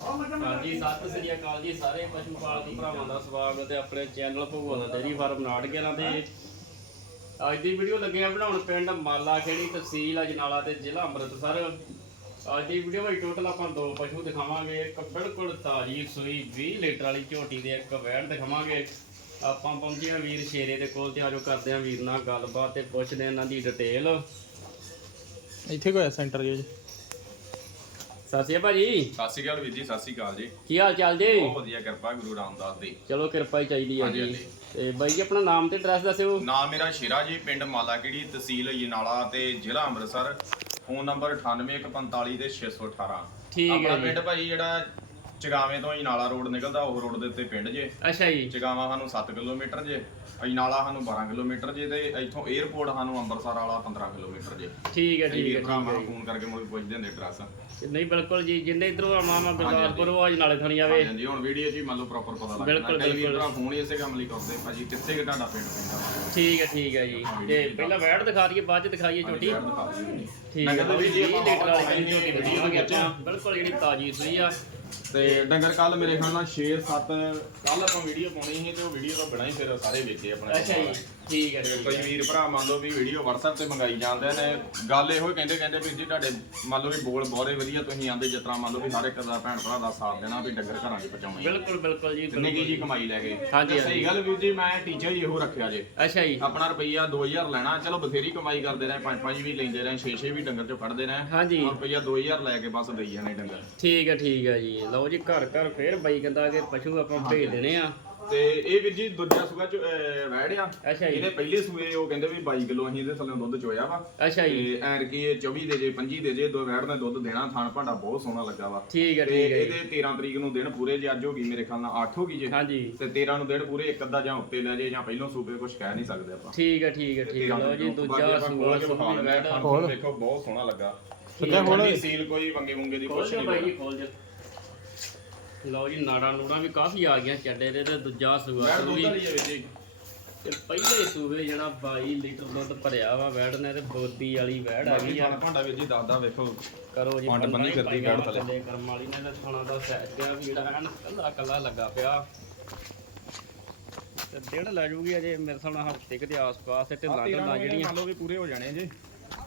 ਹਾਂਜੀ, ਸਤਿ ਸ੍ਰੀ ਅਕਾਲ ਜੀ ਸਾਰੇ ਪਸ਼ੂ ਪਾਲਕ ਭਰਾਵਾਂ ਦਾ ਸਵਾਗਤ ਹੈ ਆਪਣੇ ਚੈਨਲ ਭਗਵਾਨ ਡੇਰੀ ਫਾਰਮ ਨਾਟਕੇਰਾਂ ਤੇ। ਅੱਜ ਦੀ ਵੀਡੀਓ ਲੱਗੇ ਆ ਬਣਾਉਣ ਪਿੰਡ ਮਾਲਾ ਖੇੜੀ ਤਹਿਸੀਲ ਅਜਨਾਲਾ ਤੇ ਜ਼ਿਲ੍ਹਾ ਅੰਮ੍ਰਿਤਸਰ। ਅੱਜ ਦੀ ਵੀਡੀਓ ਵਿੱਚ ਟੋਟਲ ਆਪਾਂ ਦੋ ਪਸ਼ੂ ਦਿਖਾਵਾਂਗੇ, ਇੱਕ ਬਿਲਕੁਲ ਤਾਜੀ ਸੂਈ 20 ਲੀਟਰ ਵਾਲੀ ਝੋਟੀ ਦੇ ਇੱਕ ਵੈੜ ਦਿਖਾਵਾਂਗੇ। ਆਪਾਂ ਪਹੁੰਚੇ ਆ ਵੀਰ ਸ਼ੇਰੇ ਦੇ ਕੋਲ ਤੇ ਆਜੋ ਕਰਦੇ ਆ ਵੀਰ ਨਾਲ ਗੱਲਬਾਤ ਤੇ ਪੁੱਛਦੇ ਇਹਨਾਂ ਦੀ ਡਿਟੇਲ ਇੱਥੇ ਕੋਈ ਸੈਂਟਰ ਜੀ ਸਤਿ ਸ਼੍ਰੀ ਅਕਾਲ ਭਾਜੀ। ਸਤਿ ਸ਼੍ਰੀ ਅਕਾਲ ਵੀਰ ਜੀ ਸਤਿ ਸ਼੍ਰੀ ਅਕਾਲ ਜੀ। ਕੀ ਹਾਲ ਚਾਲ ਜੀ? ਬਹੁਤ ਵਧੀਆ ਕਿਰਪਾ ਗੁਰੂ ਰਾਮਦਾਸ ਦੀ। ਚਲੋ ਕਿਰਪਾ ਹੀ ਚਾਹੀਦੀ ਹੈ ਜੀ। ਤੇ ਬਾਈ ਜੀ ਆਪਣਾ ਨਾਮ ਤੇ ਐਡਰੈਸ ਦੱਸਿਓ। ਨਾਮ ਮੇਰਾ ਸ਼ੇਰਾ ਜੀ ਪਿੰਡ ਮਾਲਾਕਿੜੀ ਤਹਿਸੀਲ ਯਨਾਲਾ ਤੇ ਜ਼ਿਲ੍ਹਾ ਅੰਮ੍ਰਿਤਸਰ। ਫੋਨ ਨੰਬਰ 9815 ਤੇ 618 ਠੀਕ ਹੈ ਆਪਣਾ ਜੀ। ਪਿੰਡ ਭਾਈ ਜਿਹੜਾ ਚਗਾਵੇਂ ਤੋਂ ਯਨਾਲਾ ਰੋਡ ਨਿਕਲਦਾ ਉਹ ਰੋਡ ਦੇ ਉੱਤੇ ਪਿੰਡ ਜੇ। ਅੱਛਾ ਜੀ। ਚਗਾਵਾ ਸਾਨੂੰ 7 ਕਿਲੋਮੀਟਰ ਜੇ ਯਨਾਲਾ ਸਾਨੂੰ 12 ਕਿਲੋਮੀਟਰ ਜੇ ਤੇ ਇੱਥੋਂ 에어ਪੋਰਟ ਸਾਨੂੰ ਅੰਮ੍ਰਿਤਸਰ ਵਾਲਾ 15 ਕਿਲੋਮੀਟਰ ਜੇ। ਠੀਕ ਹੈ ਠੀਕ ਹੈ ਠੀਕ ਨੂੰ ਫੋਨ ਕਰਕੇ ਮੈਨੂੰ ਪੁੱਛਦੇ ਹੁੰਦੇ ਐਡਰੈਸ ਹੈ ਨਹੀਂ ਬਿਲਕੁਲ ਜੀ ਜਿੰਨੇ ਇਧਰੋਂ ਆਵਾਂ ਗੁਰਦਾਸਪੁਰ ਉਹ ਅੱਜ ਨਾਲੇ ਥਣੀ ਆਵੇ। ਹਾਂਜੀ ਹੁਣ ਵੀਡੀਓ 'ਚ ਹੀ ਮੰਨ ਲਓ ਪ੍ਰੋਪਰ ਪਤਾ ਲੱਗ ਬਿਲਕੁਲ, ਬਿਲਕੁਲ। ਫੋਨ ਹੀ ਇਸੇ ਕੰਮ ਲਈ ਕਰਦੇ ਭਾਜੀ ਕਿੱਥੇ ਕਿ ਤੁਹਾਡਾ ਪਿੰਡ ਪੈਂਦਾ? ਠੀਕ ਹੈ ਠੀਕ ਹੈ ਜੀ। ਤੇ ਪਹਿਲਾਂ ਵੈੜ ਦਿਖਾ ਦਈਏ ਬਾਅਦ ਚ ਦਿਖਾਈਏ ਛੋਟੀ। ਠੀਕ ਹੈ ਨਗਰ ਦੇ ਵੀ ਵਿੱਚ ਹੀ 20 ਆਪਾਂ ਲੀਟਰ ਵਾਲੀ ਆਨਲਾਈਨ ਝੋਟੀ ਵੀਡੀਓ ਦਿਖਾਵਾਂਗੇ ਵਿੱਚ ਆਪਾਂ ਬਿਲਕੁਲ ਜਿਹੜੀ ਤਾਜੀ ਸੂਈ ਆ। ਤੇ ਡੰਗਰ ਕੱਲ ਮੇਰੇ ਖਿਆਲ ਨਾਲ 6 7 ਕੱਲ ਆਪਾਂ ਵੀਡੀਓ ਪਾਉਣੀ ਸੀ ਤੇ ਉਹ ਵੀਡੀਓ ਤੋਂ ਬਿਨਾਂ ਹੀ ਫਿਰ ਸਾਰੇ ਵੇਖੇ ਆਪਣੇ ਅੱਛਾ ਜੀ ਠੀਕ ਹੈ ਤੇ ਠੀਕ ਕਈ ਹੈ। ਵੀਰ ਭਰਾ ਮੰਨ ਲਓ ਵੀ ਵੀਡੀਓ WhatsApp ਤੇ ਮੰਗਾਈ ਜਾਂਦੇ ਨੇ ਗੱਲ ਇਹੋ ਹੀ ਕਹਿੰਦੇ ਕਹਿੰਦੇ ਵੀ ਜੀ ਤੁਹਾਡੇ ਮੰਨ ਲਓ ਵੀ ਬੋਲ ਬੋਰੇ ਵਧੀਆ ਤੁਸੀਂ ਆਂਦੇ ਜਿਸ ਤਰ੍ਹਾਂ ਮੰਨ ਲਓ ਵੀ ਹਰ ਇੱਕ ਦਾ ਭੈਣ ਭਰਾ ਦਾ ਸਾਥ ਦੇਣਾ ਵੀ ਡੰਗਰ ਘਰਾਂ 'ਚ ਪਹੁੰਚਾਉਣੇ। ਬਿਲਕੁਲ ਬਿਲਕੁਲ ਜੀ ਕਿੰਨੀ ਕੀ ਬਿਲਕੁਲ। ਜੀ ਕਮਾਈ ਲੈ ਗਏ ਹਾਂਜੀ, ਤੇ ਸਹੀ ਗੱਲ ਵੀਰ ਜੀ ਮੈਂ ਟੀਚਰ ਹੀ ਇਹੋ ਰੱਖਿਆ ਜੇ। ਅੱਛਾ ਜੀ। ਆਪਣਾ ਰੁਪਈਆ 2000 ਲੈਣਾ ਚਲੋ ਬਥੇਰੀ ਕਮਾਈ ਕਰਦੇ ਰਹੇ ਪੰਜ ਪੰਜ ਵੀ ਲੈਂਦੇ ਰਹੇ 6 6 ਵੀ ਡੰਗਰ ਚੋਂ ਕੱਢਦੇ ਰਹੇ। ਹਾਂਜੀ। ਹੁਣ ਰੁਪਈਆ 2000 ਲੈ ਕੇ ਬਸ ਦੇਈ ਜਾਣੇ ਡੰਗਰ। ਠੀਕ ਹੈ ਠੀਕ ਹੈ ਜੀ ਲਓ ਜੀ ਘਰ ਘਰ ਫੇਰ ਬਾਈ ਕਹਿੰਦਾ ਕਿ ਪਸ਼ੂ ਆਪਾਂ ਭੇਜ ਦੇਣੇ ਆ। ਤੇ ਇਹ ਵੀਰ ਜੀ ਦੂਜਾ ਸੂਆ ਚ ਅਹ, ਆ ਅੱਛਾ ਜੀ। ਇਹਦੇ ਪਹਿਲੇ ਸੂਏ ਉਹ ਕਹਿੰਦੇ ਵੀ 22 ਕਿਲੋ ਅਸੀਂ ਇਹਦੇ ਥੱਲੇ ਦੁੱਧ ਚੋਇਆ ਵਾ। ਅੱਛਾ ਜੀ। ਤੇ ਐਰ ਕੀ ਇਹ 24 ਦੇ ਜੇ 25 ਦੇ ਜੇ ਦੋ ਵਹਿੜ ਨੇ ਦੁੱਧ ਦੇਣਾ ਥਣ ਭਾਂਡਾ ਬਹੁਤ ਸੋਹਣਾ ਲੱਗਾ ਵਾ। ਠੀਕ ਹੈ ਤੇ ਠੀਕ ਹੈ ਜੀ। ਇਹਦੇ 13 ਤਰੀਕ ਨੂੰ ਦਿਨ ਪੂਰੇ ਜੇ ਅੱਜ ਹੋ ਗਈ ਮੇਰੇ ਖਿਆਲ ਨਾਲ 8 ਹੋ ਗਈ ਜੇ। ਹਾਂਜੀ। ਤੇ 13 ਨੂੰ ਦਿਨ ਪੂਰੇ ਇੱਕ ਅੱਧਾ ਜਾਂ ਉੱਤੇ ਲੈ ਜੇ ਜਾਂ ਪਹਿਲੋਂ ਸੂਬੇ ਕੁਝ ਕਹਿ ਨਹੀਂ ਸਕਦੇ ਆਪਾਂ। ਠੀਕ ਹੈ ਠੀਕ ਹੈ ਠੀਕ ਹੈ ਲਓ ਜੀ ਦੂਜਾ ਸੂਆ ਸੂਈ ਵੈੜ ਖੋਲ ਦੇਖੋ ਬਹੁਤ ਸੋਹਣਾ ਲੱਗਾ। ਖੋਲੋ। ਸੀਲ ਕੋਈ ਵੰਗੇ ਵੰਗੇ ਦੀ ਖੋਲ ਕੁਛ ਜਾ ਨਹੀਂ ਬਾਈ ਜੀ ਖੋਲ ਜਾ ਲਓ ਜੀ ਨਾੜਾਂ ਨੂੜਾਂ ਵੀ ਕਾਫੀ ਆ ਗਈਆਂ ਚੱਡੇ ਦੇ ਤੇ ਦੂਜਾ ਸੂਆ ਦੁੱਧ ਵੀਰ ਜੀ। ਤੇ ਪਹਿਲੇ ਸੂਵੇ ਜਿਹੜਾ 22 ਲੀਟਰ ਦੁੱਧ ਭਰਿਆ ਵਾ ਵੈੜ ਨੇ ਤੇ ਬੋਦੀ ਵਾਲੀ ਵੈੜ ਆ ਗਈ ਆ। ਭਾਂਡਾ ਵੀਰ ਜੀ ਦੱਸਦਾ ਵੇਖੋ। ਕਰੋ ਜੀ ਪੰਡ ਬੰਨੀ ਬੰਨੀ ਫਿਰਦੀ ਵੈੜ ਥੱਲੇ। ਥੱਲੇ ਕਰਮ ਵਾਲੀ ਨੇ ਤੇ ਥਾਣਾ ਦਾ ਸੈਟ ਗਿਆ ਵੀ ਜਿਹੜਾ ਐਨ ਕੱਲਾ ਕੱਲਾ ਲੱਗਾ ਪਿਆ। ਤੇ ਦਿਨ ਲੈ ਜੂਗੀ ਅਜੇ ਮੇਰੇ ਸਾਹਮਣੇ ਹਫ਼ਤੇ ਕੁ ਦੇ ਆਸ-ਪਾਸ ਤੇ ਢਿੱਲਾਂ ਢਿੱਲਾਂ ਜਿਹੜੀਆਂ। ਮੰਨ ਲਓ ਵੀ ਪੂਰੇ ਹੋ ਜਾਣੇ ਜੇ।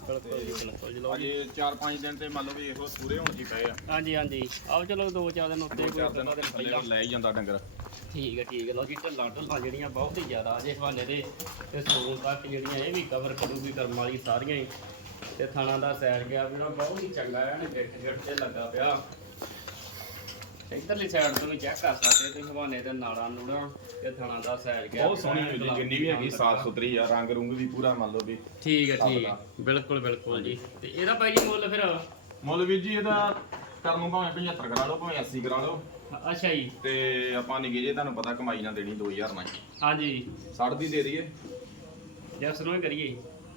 ਬਿਲਕੁਲ ਜੀ ਬਿਲਕੁਲ ਜੀ ਲਓ ਜੀ ਅਜੇ 4-5 ਦਿਨ ਤੇ ਮੰਨ ਲਓ ਵੀ ਇਹੋ ਪੂਰੇ ਹੋਣ ਜੀ ਪਏ ਆ। ਹਾਂਜੀ ਹਾਂਜੀ। ਆਓ ਚਲੋ ਦੋ ਚਾਰ ਦਿਨ ਉੱਤੇ ਕੋਈ ਚਾਰ ਦਿਨ ਅੱਧਾ ਦਿਨ ਥੱਲੇ ਪਹਿਲਾਂ ਲੈ ਹੀ ਜਾਂਦਾ ਡੰਗਰ। ਠੀਕ ਹੈ ਠੀਕ ਹੈ ਲਓ ਜੀ ਢੱਲਾਂ ਢੱਲਾਂ ਜਿਹੜੀਆਂ ਬਹੁਤ ਹੀ ਜ਼ਿਆਦਾ ਅਜੇ ਹਵਾਲੇ ਦੇ ਤੇ ਸੋਨ ਤੱਕ ਜਿਹੜੀਆਂ ਇਹ ਵੀ ਕਵਰ ਕਰੂਗੀ ਕਰਮ ਵਾਲੀ ਸਾਰੀਆਂ ਹੀ। ਤੇ ਥਾਣਾ ਦਾ ਸੈਰ ਗਿਆ ਵੀ ਬਹੁਤ ਹੀ ਚੰਗਾ ਹੈ ਨਾ ਗਿੱਟ ਗਿੱਟ ਤੇ ਲੱਗਾ ਪਿਆ। ਇਧਰਲੀ ਸਾਈਡ ਤੋਂ ਵੀ ਚੈੱਕ ਕਰ ਸਕਦੇ ਤੁਸੀਂ ਹਵਾਲੇ ਤੇ ਨਾੜਾਂ ਨੂੜਾਂ ਤੇ ਥਾਣਾ ਦਾ ਸੈਰ ਗਿਆ। ਬਹੁਤ ਸੋਹਣੀ ਹੋਈ ਜੀ ਜਿੰਨੀ ਵੀ ਹੈਗੀ ਸਾਫ਼ ਸੁਥਰੀ ਆ ਰੰਗ ਰੁੰਗ ਵੀ ਪੂਰਾ ਮੰਨ ਲਓ ਵੀ ਠੀਕ ਹੈ ਠੀਕ ਹੈ। ਬਿਲਕੁਲ ਬਿਲਕੁਲ ਜੀ। ਤੇ ਇਹਦਾ ਭਾਈ ਜੀ ਮੁੱਲ ਫਿਰ? ਮੁੱਲ ਵੀਰ ਜੀ ਇਹਦਾ ਕਰਨ ਨੂੰ ਭਾਵੇਂ 75 ਕਰਾ ਲਓ ਭਾਵੇਂ 80 ਕਰਾ ਲਓ। ਅੱਛਾ ਜੀ। ਤੇ ਆਪਾਂ ਨਿੱਗੇ ਜੇ ਤੁਹਾਨੂੰ ਪਤਾ ਕਮਾਈ ਨਾ ਦੇਣੀ 2000 ਨਾਲ। ਹਾਂਜੀ। 60 ਦੀ ਦੇ ਦਈਏ। ਜੈਸ ਨੂੰ ਹੀ ਕਰੀਏ।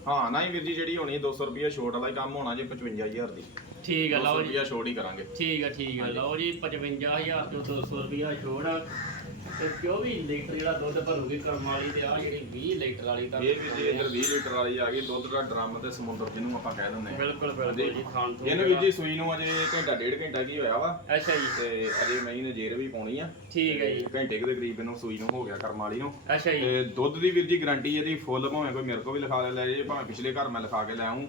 ਹਾਂ ਨਾ ਹੀ ਵੀਰ ਜੀ ਜਿਹੜੀ ਹੋਣੀ 200 ਰੁਪਏ ਛੋਟ ਵਾਲਾ ਹੀ ਕੰਮ ਹੋਣਾ ਜੇ 55000 ਦੀ। ਠੀਕ ਹੈ 200 ਲਓ ਜੀ। ਰੁਪਏ ਛੋਟ ਹੀ ਕਰਾਂਗੇ। ਠੀਕ ਹੈ ਠੀਕ ਹੈ ਲਓ ਜੀ 55000 ਤੋਂ 200 ਰੁਪਿਆ ਛੋੜ। ਤੇ 24 ਲੀਟਰ ਜਿਹੜਾ ਦੁੱਧ ਭਰੂਗੀ ਕਰਮ ਵਾਲੀ ਤੇ ਆ ਜਿਹੜੀ 20 ਲੀਟਰ ਵਾਲੀ ਤਾਂ ਇਹ ਵੀ ਜੀ ਇੱਧਰ 20 ਲੀਟਰ ਵਾਲੀ ਆ ਗਈ ਦੁੱਧ ਦਾ ਡਰਮ ਤੇ ਸਮੁੰਦਰ ਜਿਹਨੂੰ ਆਪਾਂ ਕਹਿ ਦਿੰਦੇ ਆ ਬਿਲਕੁਲ ਬਿਲਕੁਲ ਜੀ ਖਾਣ ਤੋਂ ਇਹਨੂੰ ਵੀਰ ਜੀ ਸੂਈ ਨੂੰ ਅਜੇ ਘੰਟਾ ਡੇਢ ਘੰਟਾ ਕੀ ਹੋਇਆ ਵਾ? ਅੱਛਾ ਜੀ। ਤੇ ਅਜੇ ਮੈਂ ਨੇ ਜੇਰ ਵੀ ਪਾਉਣੀ ਆ। ਠੀਕ ਹੈ ਜੀ। ਘੰਟੇ ਕੁ ਦੇ ਕਰੀਬ ਇਹਨੂੰ ਸੂਈ ਨੂੰ ਹੋ ਗਿਆ ਕਰਮ ਵਾਲੀ ਨੂੰ। ਅੱਛਾ ਜੀ। ਤੇ ਦੁੱਧ ਦੀ ਵੀਰ ਜੀ ਗਾਰੰਟੀ ਇਹਦੀ ਫੁੱਲ ਭਾਵੇਂ ਕੋਈ ਮੇਰੇ ਕੋਲ ਵੀ ਲਿਖਾ ਲੈ ਜੇ ਭਾਵੇਂ ਪਿਛਲੇ ਘਰ ਮੈਂ ਲਿਖਾ ਕੇ ਲੈ ਆਉਂ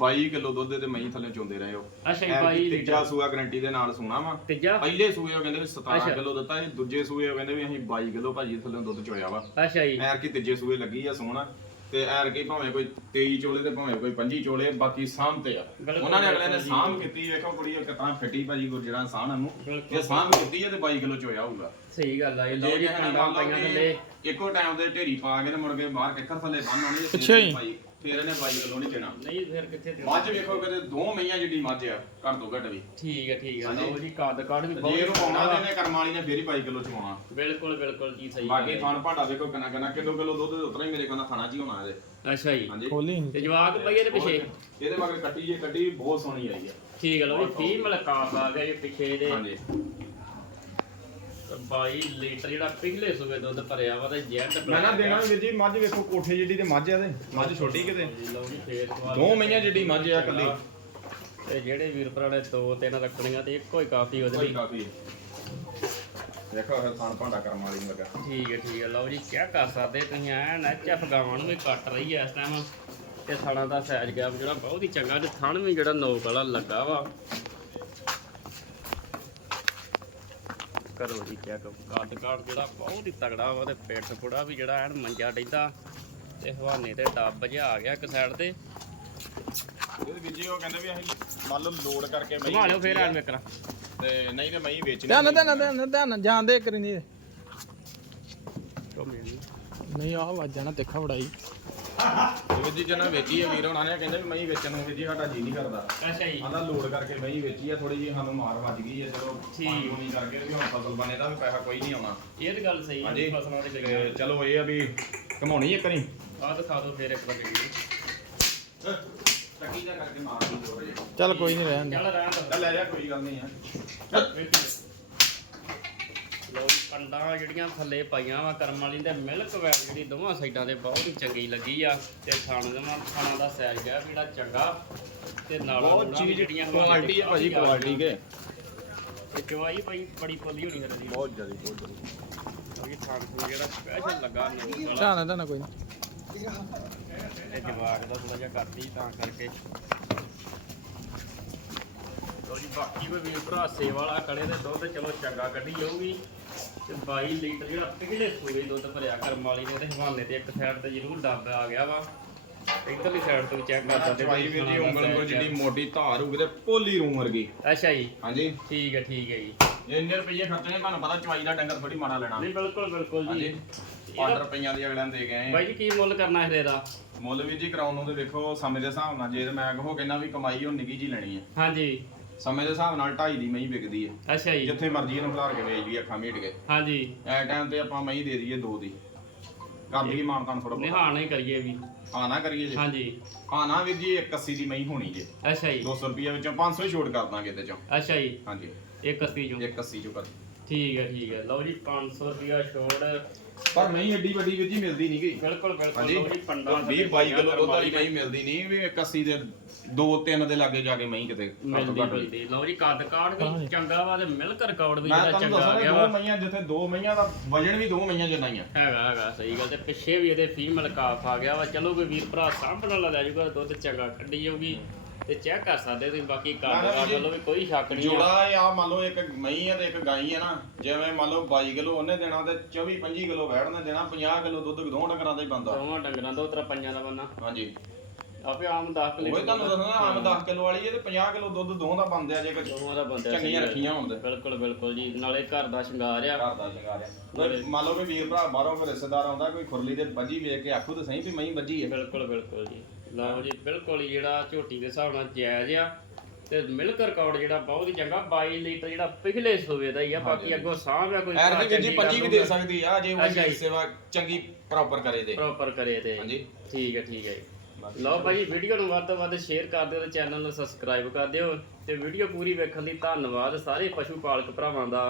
22 ਕਿਲੋ ਦੁੱਧ ਦੇ ਮਹੀਂ ਥੱਲੇ ਚੋਂਦੇ ਰਹੇ ਹੋ। ਅੱਛਾ ਜੀ ਐਤਕੀ 22 ਤੀਜਾ ਸੂਆ ਗਾਰੰਟੀ ਦੇ ਨਾਲ ਸੁਣਾ ਵਾ। ਤੀਜਾ? ਪਹਿਲੇ ਸੂਏ ਉਹ ਕਹਿੰਦੇ ਵੀ 17 ਅੱਛਾ। ਕਿਲੋ ਦਿੱਤਾ ਇਹ ਦੂਜੇ ਸੂਏ ਉਹ ਕਹਿੰਦੇ ਵੀ ਅਸੀਂ 22 ਕਿਲੋ ਭਾਜੀ ਥੱਲੇ ਦੁੱਧ ਚੋਇਆ ਵਾ। ਅੱਛਾ ਜੀ। ਐਰ ਕੀ ਤੀਜੇ ਸੂਏ ਲੱਗੀ ਆ ਸੋਹਣਾ। ਤੇ ਐਰ ਕੀ ਭਾਵੇਂ ਕੋਈ 23 ਚੋਲੇ ਤੇ ਭਾਵੇਂ ਕੋਈ 25 ਚੋਲੇ ਬਾਕੀ ਸਾਂਭ ਤੇ ਆ। ਬਿਲਕੁਲ, ਉਹਨਾਂ ਨੇ ਅਗਲੇ ਨੇ ਸਾਂਭ ਕੀਤੀ ਵੇਖੋ ਕੁੜੀ ਉਹ ਕਿਤਨਾ ਫਿੱਟੀ ਭਾਜੀ ਗੁਰਜੜਾ ਸਾਹਣ ਨੂੰ ਬਿਲਕੁਲ। ਸਾਂਭ ਕੀਤੀ ਹੈ ਤੇ 22 ਕਿਲੋ ਚੋਇਆ ਹੋਊਗਾ। ਸਹੀ ਗੱਲ ਆ ਇਹ ਜੇ ਲਓ ਜੀ ਕਿਸੇ ਨੇ ਕੰਡਾ ਮੰਨ ਪਾਈਆਂ ਲਓ ਥੱਲੇ। ਕਿ ਇੱਕੋ ਟਾਈਮ ਦੇ ਢੇਰੀ ਪਾ ਕੇ ਤੇ ਮੁੜ ਕੇ ਬਾਹਰ ਕਿੱਕਰ ਥੱਲੇ ਬੰਨ ਆਉਣੀ ਤੇ ਅੱਛਾ ਜੀ। ਭਾਈ ਫਿਰ ਇਹਨੇ 22 ਕਿਲੋ ਨਹੀਂ ਦੇਣਾ। ਨਹੀਂ ਫਿਰ ਕਿੱਥੇ ਤੇ ਮੱਝ ਵੇਖੋ ਕਿਤੇ ਦੋ ਮਈਆਂ ਜਿੱਡੀ ਮੱਝ ਆ ਘੱਟ ਤੋਂ ਘੱਟ ਵੀ। ਠੀਕ ਹੈ ਠੀਕ ਹੈ ਹਾਂਜੀ। ਲਓ ਜੀ ਕਾਦ ਕਾਰਡ ਵੀ ਜੇ ਬਹੁਤ ਇਹਨੂੰ ਪਾਉਣਾ ਤੇ ਇਹਨੇ ਕਰਮ ਵਾਲੀ ਨੇ ਫੇਰ ਹੀ 22 ਕਿਲੋ ਚਵਾਉਣਾ। ਬਿਲਕੁਲ ਬਿਲਕੁਲ ਜੀ ਸਹੀ ਬਾਕੀ ਥਣ ਭਾਂਡਾ ਵੇਖੋ ਕਿੰਨਾ ਕਿੰਨਾ ਕਿਲੋ ਕਿਲੋ ਦੁੱਧ ਉਤਰਾ ਹੀ ਮੇਰੇ ਕੋਲ ਥਾਣਾ ਚ ਹੀ ਹੋਣਾ ਇਹਦੇ। ਹੈ। ਅੱਛਾ ਜੀ। ਹਾਂਜੀ। ਖੋਲੀ ਤੇ ਜਵਾਕ ਪਈ ਇਹਦੇ ਪਿੱਛੇ? ਇਹਦੇ ਮਗਰ ਕੱਟੀ ਜੇ ਕੱਟੀ ਬਹੁਤ ਸੋਹਣੀ ਆਈ ਆ। ਠੀਕ ਹੈ ਲਓ ਜੀ ਫੀਮੇਲ ਕਾਫ ਆ ਗਿਆ ਜੀ ਪਿੱਛੇ ਇਹਦੇ। ਹਾਂਜੀ। 22 ਲੀਟਰ ਜਿਹੜਾ ਪਿਛਲੇ ਸੂਬੇ ਦੁੱਧ ਭਰਿਆ ਵਾ ਤੇ ਜੈਂਟ ਮੈਂ ਨਾ ਦੇਣਾ ਵੀਰ ਜੀ ਮੱਝ ਵੇਖੋ ਕੋਠੇ ਜਿੱਡੀ ਤੇ ਮੱਝ ਆ ਤੇ ਮੱਝ ਛੋਟੀ ਕਿਤੇ। ਲਓ ਜੀ ਫੇਰ ਦੋ ਮਈਆਂ ਜਿੱਡੀ ਮੱਝ ਆ ਇਕੱਲੀ। ਤੇ ਜਿਹੜੇ ਵੀਰ ਭਰਾ ਨੇ ਦੋ ਤਿੰਨ ਰੱਖਣੀਆਂ ਤੇ ਇੱਕੋ ਹੀ ਕਾਫੀ ਉਹਦੇ ਲਈ। ਕਾਫੀ। ਦੇਖੋ ਇਹ ਥਣ ਭਾਂਡਾ ਕਰਮ ਵਾਲੀ ਨੂੰ ਲੱਗਾ। ਠੀਕ ਹੈ ਠੀਕ ਹੈ ਲਓ ਜੀ ਕੀ ਕਰ ਸਕਦੇ ਤੁਸੀਂ ਐਨ ਐਚਐਫ ਗਾਵਾਂ ਨੂੰ ਵੀ ਕੱਟ ਰਹੀ ਐ ਇਸ ਟਾਈਮ ਤੇ ਥਾਣਾ ਦਾ ਸਾਈਜ਼ ਗੈਪ ਜਿਹੜਾ ਬਹੁਤ ਹੀ ਚੰਗਾ ਤੇ ਥਣ ਵੀ ਜਿਹੜਾ ਨੋਕ ਵਾਲਾ ਲੱਗਾ ਵਾ। ਕਰੋ ਜੀ ਚੈੱਕ ਕੱਦ ਕਾਟ ਜਿਹੜਾ ਬਹੁਤ ਹੀ ਤਗੜਾ ਵਾ ਤੇ ਪਿੱਠ ਪੁੜਾ ਵੀ ਜਿਹੜਾ ਐਨ ਮੰਜਾ ਡੈਂਦਾ ਤੇ ਹਵਾਨੇ ਤੇ ਡੱਬ ਜਿਹਾ ਆ ਗਿਆ ਇੱਕ ਸਾਈਡ ਤੇ। ਇਹਦੇ ਵਿੱਚ ਹੀ ਉਹ ਕਹਿੰਦੇ ਵੀ ਅਸੀਂ ਮੰਨ ਲਓ ਲੋਡ ਕਰਕੇ ਮਹੀਂ ਘੁਮਾ ਲਿਓ ਫੇਰ ਐਨ ਵੇਖਣਾ ਤੇ ਨਹੀਂ ਤੇ ਮਹੀਂ ਵੇਚਣੀ ਧਿਆਨ ਧਿਆਨ ਧਿਆਨ ਧਿਆਨ ਜਾਂਦੇ ਕਰੀ ਨਹੀਂ ਨਹੀਂ ਆਹ ਵੱਜ ਜਾਣਾ ਦੇਖਾ ਬੜਾਈ ਵੀਰ ਜੀ ਜਨਾ ਵੇਚੀ ਹੈ ਵੀਰ ਹੋਣਾ ਨੇ ਕਹਿੰਦੇ ਵੀ ਮਹੀਂ ਵੇਚਣ ਨੂੰ ਵੀਰ ਜੀ ਸਾਡਾ ਜੀ ਨਹੀਂ ਕਰਦਾ। ਅੱਛਾ ਜੀ। ਆਂਦਾ ਲੋਡ ਕਰਕੇ ਮਹੀਂ ਵੇਚੀ ਆ ਥੋੜੀ ਜਿਹੀ ਸਾਨੂੰ ਮਾਰ ਵੱਜ ਗਈ ਹੈ ਚਲੋ ਠੀਕ। ਪਾਣੀ ਪੂਣੀ ਕਰਕੇ ਵੀ ਹੁਣ ਫਸਲ ਬਣੇ ਦਾ ਵੀ ਪੈਸਾ ਕੋਈ ਨਹੀਂ ਆਉਣਾ। ਇਹ ਤਾਂ ਗੱਲ ਸਹੀ ਹੈ ਹਾਂਜੀ। ਫਸਲਾਂ ਦੇ ਤੇ ਲੱਗਿਆ ਚਲੋ ਇਹ ਆ ਵੀ ਕਮਾਉਣੀ ਇੱਕ ਨਹੀਂ ਆਹ ਦਿਖਾ ਦਿਓ ਫੇਰ ਇੱਕ ਵਾਰ ਵੀਡੀਓ ਟੱਕੀ ਦਾ ਕਰਕੇ ਮਾਰ ਦੀ ਜੇ ਚੱਲ ਕੋਈ ਨਹੀਂ ਰਹਿਣ ਦੇ। ਚੱਲ ਰਹਿਣ ਦੋ ਚੱਲ ਲੈ ਜਾ ਕੋਈ ਗੱਲ ਨਹੀਂ ਆ। ਲੋ ਕੰਡਾਂ ਜਿਹੜੀਆਂ ਥੱਲੇ ਪਾਈਆਂ ਵਾ ਕਰਮ ਵਾਲੀ ਤੇ ਮਿਲਕ ਵੈਲ ਜਿਹੜੀ ਦੋਵਾਂ ਸਾਈਡਾਂ ਤੇ ਬਹੁਤ ਹੀ ਚੰਗੀ ਲੱਗੀ ਆ। ਤੇ ਖਾਣ ਦੇ ਨਾਲ ਖਾਣਾ ਦਾ ਸਾਈਜ਼ ਗਿਆ ਜਿਹੜਾ ਚੰਗਾ ਤੇ ਨਾਲ ਬਹੁਤ ਚੀਜ਼ ਕੁਆਲਿਟੀ ਹੈ ਭਾਜੀ ਕੁਆਲਿਟੀ ਕੇ। ਤੇ ਚਵਾਈ ਭਾਈ ਬੜੀ ਪੋਲੀ ਹੋਣੀ ਦੀ। ਬਹੁਤ ਜਲਦੀ ਬਹੁਤ ਜਲਦੀ ਕਿਉਂਕਿ ਖਾਣ ਨੂੰ ਜਿਹੜਾ ਸਪੈਸ਼ਲ ਲੱਗਾ ਨੂਰ ਵਾਲਾ। ਧਿਆਨ ਧਿਆਨ ਕੋਈ ਨੀ। ਤੇ ਜਵਾਕ ਦਾ ਥੋੜਾ ਜਿਹਾ ਕਰਦੀ ਤਾਂ ਕਰਕੇ। ਜੀ ਬਾਕੀ ਕੋਈ ਵੀਰ ਭਰਾ ਸੇਵਾ ਵਾਲਾ ਖੜੇ ਤੇ ਦੁੱਧ ਚਲੋ ਚੰਗਾ ਕੱਢੀ ਜਾਊਗੀ। ਤੇ 22 ਲੀਟਰ ਜਿਹੜਾ ਪਿਛਲੇ ਸੂਏ ਦੁੱਧ ਭਰਿਆ ਕਰਮ ਵਾਲੀ ਨੇ ਤੇ ਹਵਾਨੇ ਤੇ ਇੱਕ ਸਾਈਡ ਤੇ ਜ਼ਰੂਰ ਡੱਬ ਆ ਗਿਆ ਵਾ। ਇਧਰਲੀ ਸਾਈਡ ਤੋਂ ਵੀ ਚੈੱਕ ਕਰ ਸਕਦੇ ਚਵਾਈ ਵੀਰ ਜੀ ਉਂਗਲ ਕੋ ਜਿਹੜੀ ਮੋਟੀ ਧਾਰ ਹੋਊਗੀ ਤੇ ਪੋਲੀ ਰੂਮ ਵਰਗੀ। ਅੱਛਾ ਜੀ। ਹਾਂਜੀ। ਠੀਕ ਹੈ ਠੀਕ ਹੈ ਜੀ। ਜੇ ਇੰਨੇ ਰੁਪਏ ਖਰਚਣੇ ਤੁਹਾਨੂੰ ਪਤਾ ਚਵਾਈ ਦਾ ਡੰਗਰ ਥੋੜੀ ਮਾੜਾ ਲੈਣਾ। ਨਹੀਂ ਬਿਲਕੁਲ ਬਿਲਕੁਲ ਹਾਂਜੀ। ਜੀ 5 ਰੁਪਈਆਂ ਦੀ ਅਗਲਿਆਂ ਨੂੰ ਦੇ ਗਏ ਬਾਈ ਜੀ ਕੀ ਮੁੱਲ ਕਰਨਾ ਇਹਦੇ ਦਾ? ਮੁੱਲ ਵੀ ਜੀ ਕਰਾਉਣ ਨੂੰ ਤੇ ਦੇਖੋ ਸਮੇਂ ਦੇ ਹਿਸਾਬ ਨਾਲ ਜੇ ਮੈਂ ਕਹੋ ਕਹਿੰਦਾ ਵੀ ਕਮਾਈ ਹੁਣ ਨਿੱਕੀ ਜੀ ਲੈਣੀ ਹੈ। ਹਾਂਜੀ। ਸਮੇਂ ਦੇ ਹਿਸਾਬ ਨਾਲ 2.5 ਦੀ ਮਹੀਂ ਵਿਕਦੀ ਹੈ ਅੱਛਾ ਜੀ। ਜਿੱਥੇ ਮਰਜ਼ੀ ਇਹਨੂੰ ਖਿਲਾਰ ਕੇ ਵੇਚ ਲਈ ਅੱਖਾਂ ਮੀਟ ਕੇ। ਹਾਂਜੀ। ਐ ਟਾਈਮ ਤੇ ਆਪਾਂ ਮਹੀਂ ਦੇ ਦਈਏ 2 ਦੀ। ਕਰ ਦਈਏ ਮਾਨਤਾਨ ਥੋੜਾ ਨਿਹਾਣ ਹੀ ਕਰੀਏ ਵੀ। ਆ ਨਾ ਕਰੀਏ ਜੀ। ਹਾਂਜੀ। ਆ ਨਾ ਵੀਰ ਜੀ 81 ਦੀ ਮਹੀਂ ਹੋਣੀ ਜੇ। ਅੱਛਾ ਜੀ। 200 ਰੁਪਏ ਵਿੱਚੋਂ 500 ਹੀ ਛੋਟ ਕਰ ਦਾਂਗੇ ਇਹਦੇ ਚੋਂ। ਅੱਛਾ ਜੀ। ਹਾਂਜੀ। ਇੱਕ ਅੱਸੀ ਚੋਂ। 81 ਚੋਂ ਕਰ। ਠੀਕ ਹੈ ਠੀਕ ਹੈ। ਲਓ ਜੀ 500 ਰੁਪਿਆ ਛੋੜ। ਪਰ ਮਹੀਂ ਐਡੀ ਵੱਡੀ ਵੀਰ ਜੀ ਮਿਲਦੀ ਨਹੀਂ ਗਈ। ਬਿਲਕੁਲ ਬਿਲਕੁਲ। ਹਾਂਜੀ। ਲਓ ਜੀ ਪੰਡਾਂ 20 22 ਕਿਲੋ ਦੁੱਧ ਵਾਲੀ ਮਹੀਂ ਮਿਲਦੀ ਨਹੀਂ ਵੀ 81 ਦੇ 2 3 ਦੇ ਲਾਗੇ ਜਾ ਕੇ ਮਹੀਂ ਕਿਤੇ ਘੱਟ ਤੋਂ ਮਿਲਦੀ ਘੱਟ ਮਿਲਦੀ। ਲਓ ਜੀ ਕੱਦ ਕਾੜ ਵੀ ਚੰਗਾ ਵਾ ਤੇ ਮਿਲਕ ਰਿਕਾਰਡ ਵੀ ਮੈਂ ਜਿਹੜਾ ਤੁਹਾਨੂੰ ਚੰਗਾ ਆ ਦੱਸਣਾ ਗਿਆ ਦੋ ਵਾ। ਮਈਆਂ ਜਿੱਥੇ ਦੋ ਮਈਆਂ ਦਾ ਵਜਨ ਵੀ ਦੋ ਮਈਆਂ ਜਿੰਨਾ ਹੀ ਆ। ਹੈਗਾ ਹੈਗਾ ਸਹੀ ਗੱਲ ਤੇ ਪਿੱਛੇ ਵੀ ਇਹਦੇ ਫੀਮੇਲ ਕਾਫ ਆ ਗਿਆ ਵਾ। ਚਲੋ ਕੋਈ ਵੀਰ ਭਰਾ ਸਾਂਭਣ ਵਾਲਾ ਲੈ ਜਾਊਗਾ ਦੁੱਧ ਚੰਗਾ ਕੱਢੀ ਜਾਊਗੀ। ਤੇ ਚੈੱਕ ਕਰ ਸਕਦੇ ਤੁਸੀਂ ਬਾਕੀ ਮੈਂ ਕੱਦ ਨਾ ਦਾ ਜੀ ਵੱਲੋਂ ਵੀ ਕੋਈ ਸ਼ੱਕ ਨਹੀਂ ਜੋੜਾ ਆ ਮੰਨ ਲਓ ਇੱਕ ਮਈ ਆ ਤੇ ਇੱਕ ਗਾਈ ਆ ਨਾ ਜਿਵੇਂ ਮੰਨ ਲਓ 22 ਕਿਲੋ ਉਹਨੇ ਦੇਣਾ ਤੇ 24 25 ਕਿਲੋ ਵੈੜ ਨੇ ਦੇਣਾ 50 ਕਿਲੋ ਦੁੱਧ ਦੋ ਡੰਗਰਾਂ ਦਾ ਹੀ ਬੰਦਾ ਦੋਵਾਂ ਡੰਗਰਾਂ ਦਾ ਉਤਰਾ ਪੰਜਾਂ ਦਾ ਬੰਨਾ ਹਾਂਜੀ। ਆਪੇ ਆਮ 10 ਉਹ ਲੀਟਰ ਤੁਹਾਨੂੰ ਦੱਸਣਾ ਆਮ 10 ਕਿਲੋ ਵਾਲੀ ਹੈ ਤੇ 50 ਕਿਲੋ ਦੁੱਧ ਦੋ ਦਾ ਬੰਦੇ ਆ ਜੇ ਕੁਝ ਦੋਵਾਂ ਦਾ ਬੰਦਾ ਚੰਗੀਆਂ ਰੱਖੀਆਂ ਤੇ। ਬਿਲਕੁਲ ਬਿਲਕੁਲ ਜੀ। ਨਾਲੇ ਘਰ ਦਾ ਸ਼ਿੰਗਾਰ ਆ। ਘਰ ਦਾ ਸ਼ਿੰਗਾਰ ਆ। ਮੰਨ ਲਓ ਵੀ ਵੀਰ ਭਰਾ ਬਾਹਰੋਂ ਕੋਈ ਰਿਸ਼ਤੇਦਾਰ ਆਉਂਦਾ ਕੋਈ ਖੁਰਲੀ ਤੇ ਵੱਜੀ ਵੇਖ ਕੇ ਆਖੂ ਤੇ ਸਹੀ ਵੀ ਮਹੀਂ ਵੱਜੀ ਹੈ ਬਿਲਕੁਲ ਬਿਲਕੁਲ ਜੀ। ਲਓ ਜੀ ਬਿਲਕੁਲ ਹੀ ਜਿਹੜਾ ਝੋਟੀ ਦੇ ਹਿਸਾਬ ਨਾਲ ਜਾਇਜ਼ ਆ ਤੇ ਮਿਲਕ ਰਿਕਾਰਡ ਜਿਹੜਾ ਬਹੁਤ ਹੀ ਚੰਗਾ 22 ਲੀਟਰ ਜਿਹੜਾ ਪਿਛਲੇ ਸੂਵੇ ਦਾ ਹੀ ਆ ਬਾਕੀ ਅੱਗੋਂ ਆ ਕੋਈ ਐਰ ਦੀ ਵੀਰ ਜੀ 25 ਵੀ ਦੇ ਸਕਦੀ ਆ ਜੇ ਉਹ। ਸੇਵਾ ਚੰਗੀ ਪ੍ਰੋਪਰ ਕਰੇ ਤੇ। ਪ੍ਰੋਪਰ ਕਰੇ ਤੇ। ਹਾਂਜੀ। ਠੀਕ ਹੈ ਠੀਕ ਹੈ ਲਓ ਭਾਜੀ ਵੀਡੀਓ ਨੂੰ ਵੱਧ ਤੋਂ ਵੱਧ ਸ਼ੇਅਰ ਕਰ ਦਿਓ ਤੇ ਚੈਨਲ ਨੂੰ ਸਬਸਕ੍ਰਾਈਬ ਕਰ ਦਿਓ ਤੇ ਵੀਡੀਓ ਪੂਰੀ ਵੇਖਣ ਲਈ ਧੰਨਵਾਦ ਸਾਰੇ ਪਸ਼ੂ ਪਾਲਕ ਭਰਾਵਾਂ ਦਾ।